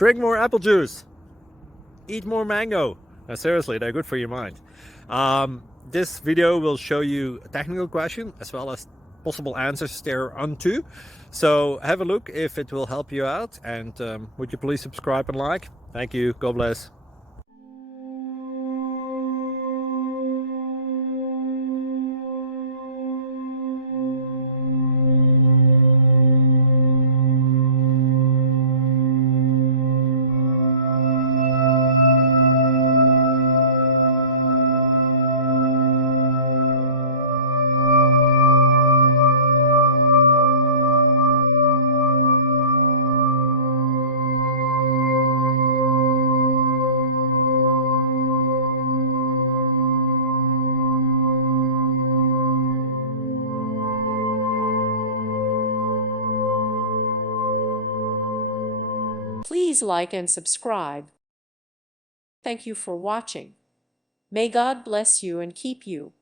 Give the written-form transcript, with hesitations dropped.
Drink more apple juice. Eat more mango. Now, seriously, they're good for your mind. This video will show you a technical question as well as possible answers thereunto. So have a look if it will help you out, and would you please subscribe and like? Thank you. God bless. Please like and subscribe. Thank you for watching. May God bless you and keep you.